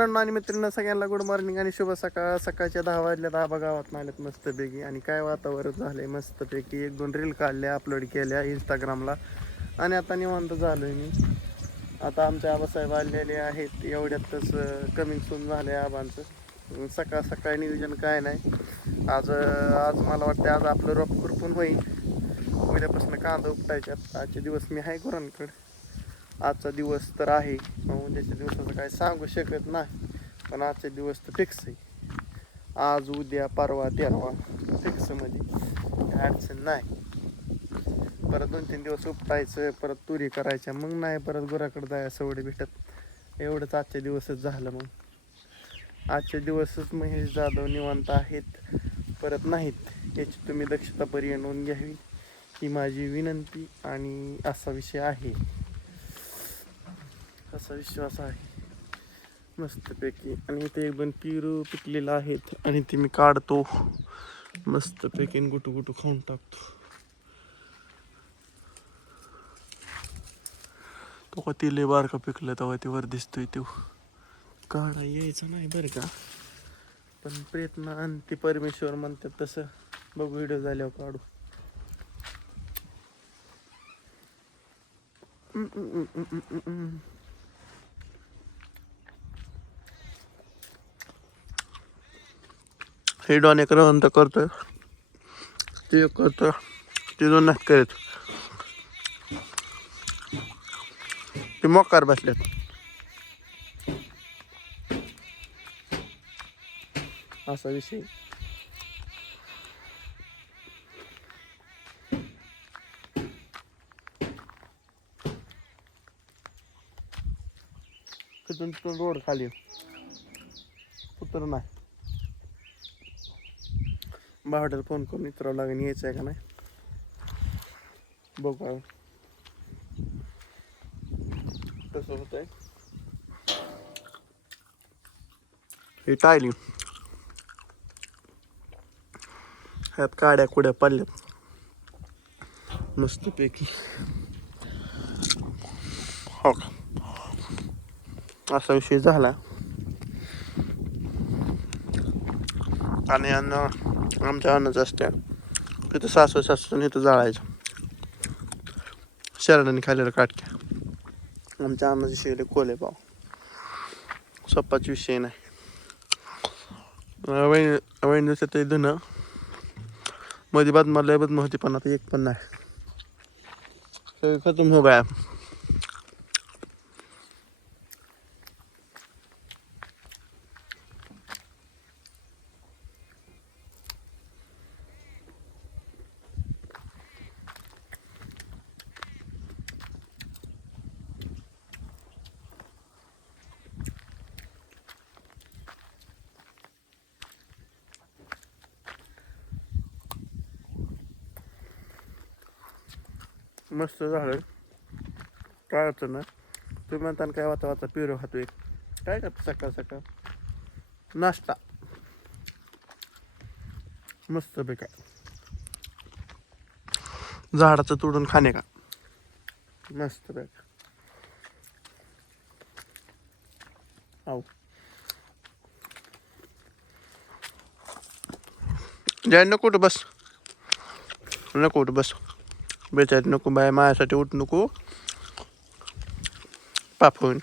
मित्रांनो आणि मैत्रिणींना सगळ्यांना गुड मॉर्निंग आणि शुभ सकाळ. सकाळच्या 10 वाजल्या 10 गावात आल्यात मस्तपैकी. आणि काय वातावरण झालंय मस्तपैकी. 1-2 रील काढल्या, अपलोड केल्या इंस्टाग्रामला आणि आता निवांत झालोय मी. आता आमच्या आबासाहेब आलेले आहेत, एवढ्यातच कमिंग सून झालंय आबांचं. सकाळ सकाळी नियोजन काय नाही आज. मला वाटतं आज आपलं रोप खुरपून होईल. उद्यापासून कांदा उपटायच्यात. आजचे दिवस मी आहे गुरांकडे. आजचा दिवस तर आहे, उद्याच्या दिवसाचं काय सांगू शकत नाही, पण आजचे दिवस तर फिक्स आहे. आज उद्या परवा 13वा फिक्समध्ये काय अडचण नाही. परत 2-3 दिवस उपटायचं, परत तुरी करायच्या, मग नाही परत गुराकडे जायचं सवडी भेटत. एवढंच आजचे दिवसच झालं. मग आजचे दिवसच महेश जाधव निवांत आहेत, परत नाहीत याची तुम्ही दक्षता नोंद घ्यावी ही माझी विनंती. आणि असा विषय आहे, असा विश्वास आहे मस्तपैकी. आणि इथे 1-2 पेरू पिकलेलं आहेत आणि ते मी काढतो मस्तपैकी, गुटू गुटू खाऊन टाकतो. तो का ते लय बारका पिकलं तेव्हा ते वर दिसतोय. तो काढा यायचं नाही बरं का, पण प्रयत्न आणि ते परमेश्वर म्हणतात तसं बघू, व्हिडिओ झाल्यावर काढू. हे डॉन एक रवंत करतोय, ते करतोय, ते दोन नाही करत, ते मोकार बसल्यात. असा विषय. तिथून रोड खाली उतर नाही. भावड्याला फोन करून विचारावं लागेल यायचं आहे का नाही. बघू कसं होतंय. हे टाळली, ह्यात काड्या कुड्या पडल्यात मस्तपैकी. हो का, असा विषय झाला. आणि आमच्या अन्नाचं असत्या तिथं सासू इथं जाळायचं शरणाने खाल्लेलं काटक्या. आमच्या अन्नाचे शिले कोले पाव, सोप्पाच विषय नाही. वैन दिवसात ते धुणं मध्ये बदमाला बदम होती, पण आता एक पण नाही, खतम हो गया. मस्त झालं, काय अडचण ना. तुम्ही म्हणताना काय वाचा वाचा पिरो खातोय, काय करतो सकाळ सकाळ नाश्ता मस्त बेकार. झाडाचं तोडून खाणे का मस्त बेकार. आव जाय नको उठ बस, नको उठ बस बेचारी, नको बाय माझ्यासाठी उठ नको, पाप होईन.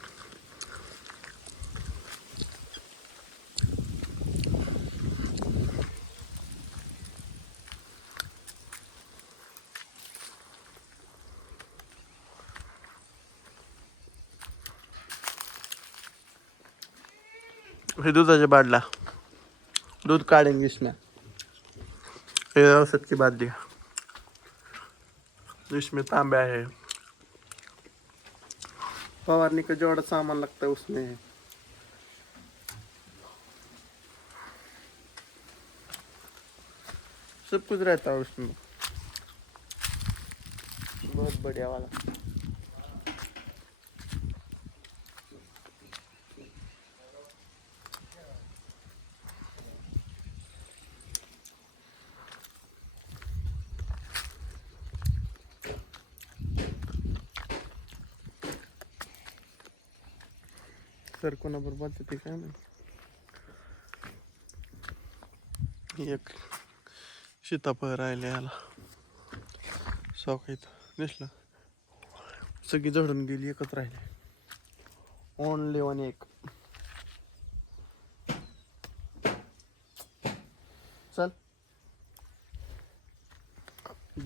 हे दुधाच्या बाटला, दूध काढेन विस्म्या, हे औषध की बादली, विस्मे तांब्या आहे. फवारणी का जेवढं सामान लगता उसमें सब कुछ रहता है उसमें, बहुत बढ़िया वाला. सर कोणाबरोबर बोलते ते काय नाही. एक सीताफळ राहिले याला सॉकेत दिसलं, सगळी झडून गेली, एकच राहिले. ओनली वन एक. चल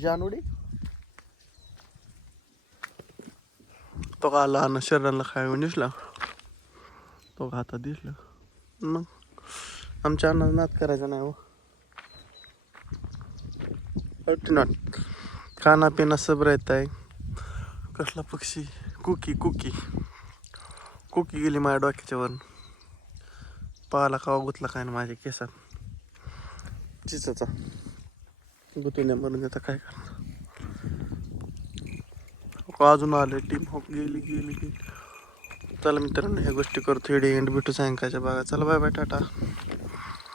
जानवडी तो का लहान शरीराला काय दिसला, तो का हातात दिसला. मग आमच्या अन्नाला नाद करायचा नाही हो. नॉट खाना पिना सब रहता है. कसला पक्षी, कुकी कुकी कुकी गेली माझ्या डोक्याच्यावर. पाहाला का गुतला काय ना माझ्या केसात चिचाचा. गुतून म्हणून आता काय करणार. अजून आले टीम हो, गेली गेली गेली. चला मित्रांनो, ह्या गोष्टी करतो. एंड भेटू सायंकाळच्या बागा. चला बाय बाय, टाटा.